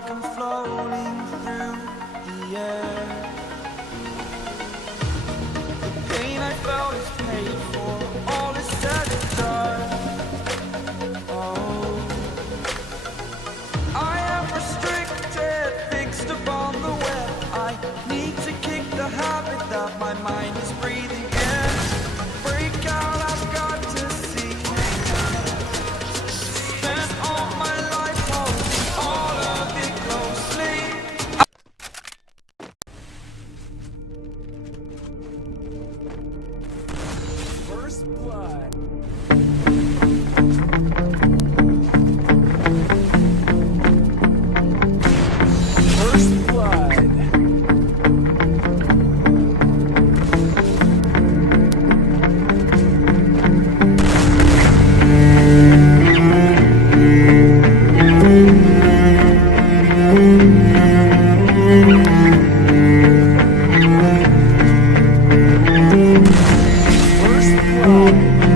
like I'm floating through the air. The pain I felt is paid for, all is said and done. Oh, I am restricted, fixed upon the web. I need to kick the habit that my mind is breathing in. Break out, I've got to see. Spent all my life holding all of it closely. First blood. First blood. First blood.